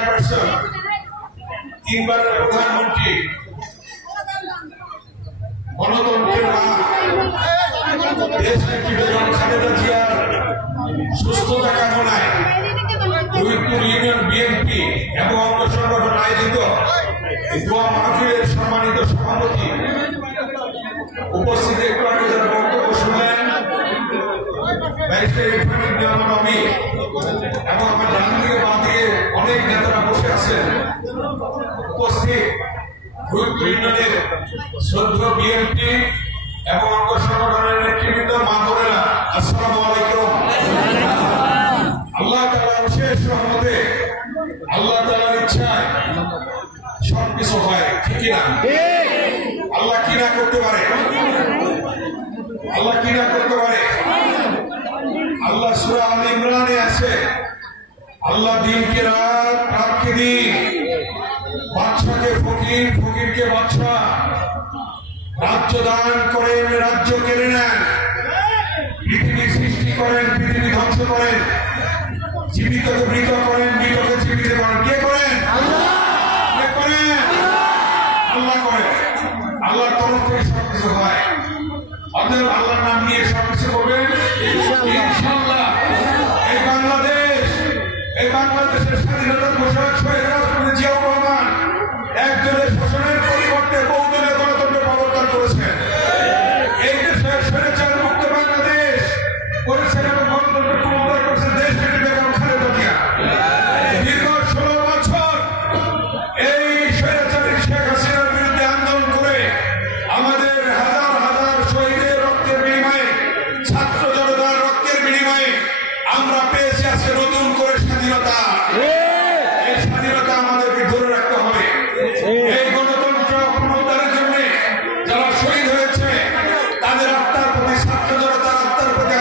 Chairperson, তিনবারের প্রধানমন্ত্রী, গণতন্ত্রের মা, দেশ নেত্রী বেগম খালেদা জিয়ার সুস্থতা কামনায় রুইপুর ইউনিয়ন বিএনপি এবং অঙ্গ সংগঠন আয়োজিত দোয়া মাহফিলের সম্মানিত সভাপতি, উপস্থিত একটু আগে যারা বক্তব্য শুনলেন ব্যারিস্টার ইরফান ইবনে আমান নবী এবং আমার ডান দিকে বাম দিকে অনেক নেতারা বসে আছেন। উপস্থিত রুইপুর ইউনিয়নের শ্রদ্ধেয় বিএনপি এবং অঙ্গ সংগঠনের নেতৃবৃন্দ, মা বোনেরা, আসসালামু আলাইকুম। আল্লাহ তাআলার বিশেষ রহমতে, আল্লাহ তাআলার ইচ্ছায় সবকিছু হয়, ঠিক না? আল্লাহ কি না করতে পারে? আল্লাহ কি না করতে পারে? আল্লাহ সূরা আল ইমরানে আছে, আল্লাহ দিনকে রাত, রাতকে দিন, বাদশাকে ফকির, ফকিরকে বাদশা, রাজ্য দান করেন, রাজ্য কেড়ে নেন, পৃথিবী সৃষ্টি করেন, পৃথিবী ধ্বংস করেন, জীবিতকে মৃত করেন, মৃতকে জীবিত করেন। কে করেন? কে করেন? আল্লাহ করেন। আল্লাহর তরফ থেকে সবকিছু হয়। অতএব আল্লাহর নাম নিয়ে সবকিছু করবেন ইনশাআল্লাহ। এই বাংলাদেশের স্বাধীনতার ঘোষক শহীদ রাষ্ট্রপতি জিয়াউর রহমান একজনের শাসনের পরিবর্তে বহুদলীয় গণতন্ত্র প্রবর্তন করেছেন। এই দেশে স্বৈরাচার মুক্ত বাংলাদেশ করেছেন এবং গণতন্ত্র পুনরুদ্ধার করেছেন দেশ নেত্রী বেগম খালেদা জিয়া। দীর্ঘ 16 বছর এই স্বৈরাচারী শেখ হাসিনার বিরুদ্ধে আন্দোলন করে আমাদের হাজার হাজার শহীদের রক্তের বিনিময়ে, ছাত্র জনতার রক্তের বিনিময়ে আমরা পেয়েছি আজকে নতুন করে স্বাধীনতা। এই স্বাধীনতা আমাদেরকে ধরে রাখতে হবে। এই গণতন্ত্র পুনরুদ্ধারের জন্য যারা শহীদ হয়েছে তাদের আত্মার প্রতি, ছাত্র জনতার আত্মার প্রতি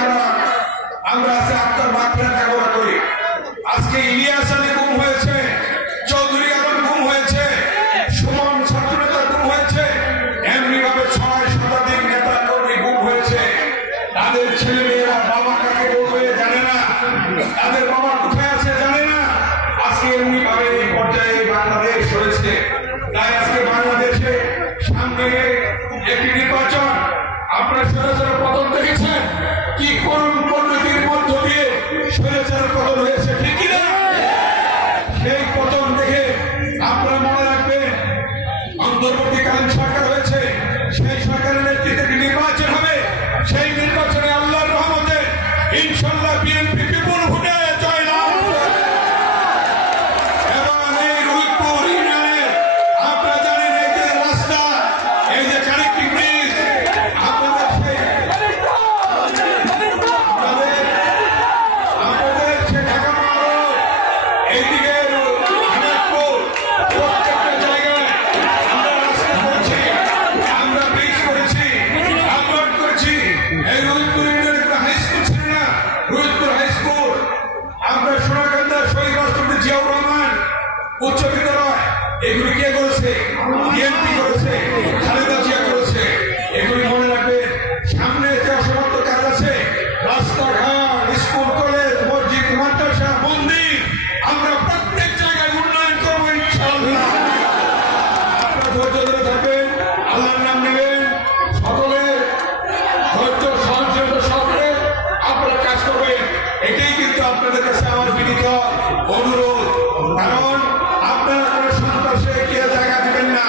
আমরা আজকে আত্মার মাগফিরাত কামনা করি। আজকে ইলিয়াস আলী গুম হয়েছে, চৌধুরী আলম গুম হয়েছে, সুমন ছাত্র নেতা গুম হয়েছে, এমনি ভাবে 6 শতাধিক নেতা কর্মী গুম হয়েছে। তাদের ছেলে মেয়েরা বাবা কাকে বলবে জানে না, তাদের বাবা কোথায় আছে জানে না। আজকে এমনি ভাবে এই পর্যায়ে বাংলাদেশ হয়েছে। তাই আজকে বাংলাদেশে সামনে একটি নির্বাচন। আপনারা স্বৈরাচারের পতন দেখেছেন, কি করুণ পরিণতির মধ্য দিয়ে স্বৈরাচারের পতন হয়েছে, ঠিক কিনা? সেই পতন দেখে আপনারা মনে রাখবেন, অন্তর্বর্তীকালীন সরকার হয়েছে, সেই সরকারের নেতৃত্বে একটি নির্বাচন হবে। সেই নির্বাচনে আল্লাহর রহমতে ইনশাআল্লাহ বিএনপি বিপুল ভোটে জয়লাভ করবে। এবং এই রুইপুর ইউনিয়নে আপনারা জানেন, এই যে রাস্তা, এই যে কানেক্টিং ব্রিজ, আপনাদের সেই ঢাকা মহানগর, এইদিকে হামিদপুর, প্রত্যেকটা জায়গায় আমরা রাস্তা করেছি, আমরা ব্রিজ করেছি, আপলোড করেছি। এই রুইপুর ইউনিয়নে কোনো হাই স্কুল ছিল না, রুইপুর হাই স্কুল। আমরা সোনাকান্দা শহীদ রাষ্ট্রপতি জিয়াউর রহমান উচ্চ বিদ্যালয়, এগুলি কে করেছে? বিএনপি করেছে, খালেদা জিয়া করেছে। এগুলি মনে রাখবেন। সামনে যে অসমাপ্ত কাজ আছে, রাস্তাঘাট, স্কুল, কলেজ, মসজিদ, মাদ্রাসা, মন্দির, আমরা প্রত্যেক জায়গায় উন্নয়ন করবো ইনশাআল্লাহ। আপনারা ধৈর্য ধরে থাকবেন, আল্লাহর নাম নেবেন, সকলে ধৈর্য সহনশীলতা সহকারে আপনারা কাজ করবেন। এটাই কিন্তু আপনাদের কাছে আমার বিনীত অনুরোধ। কারণ আপনারা কোনো সন্ত্রাসে গিয়ে জায়গা দিবেন না।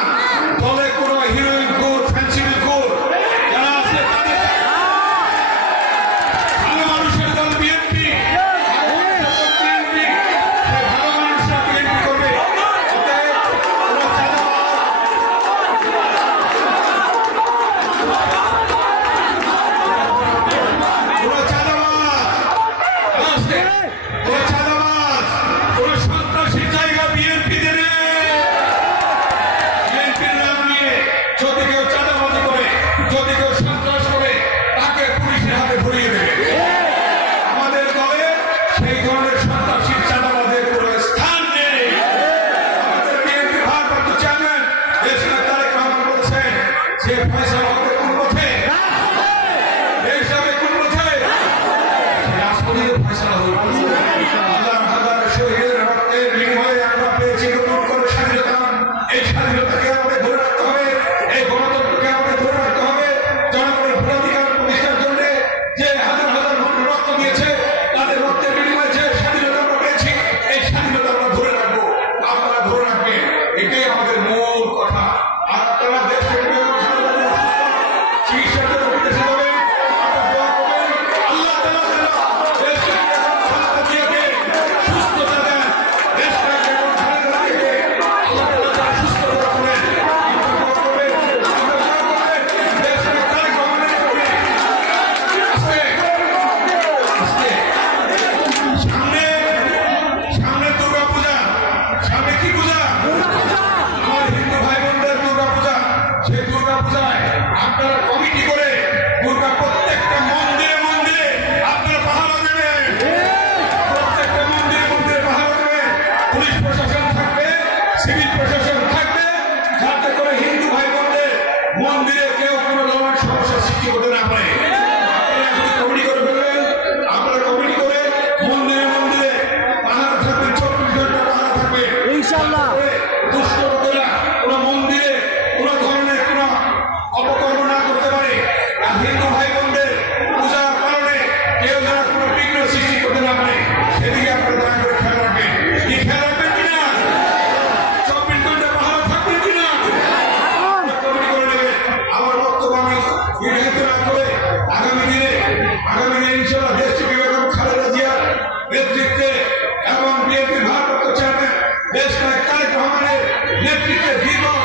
দিকে বিগত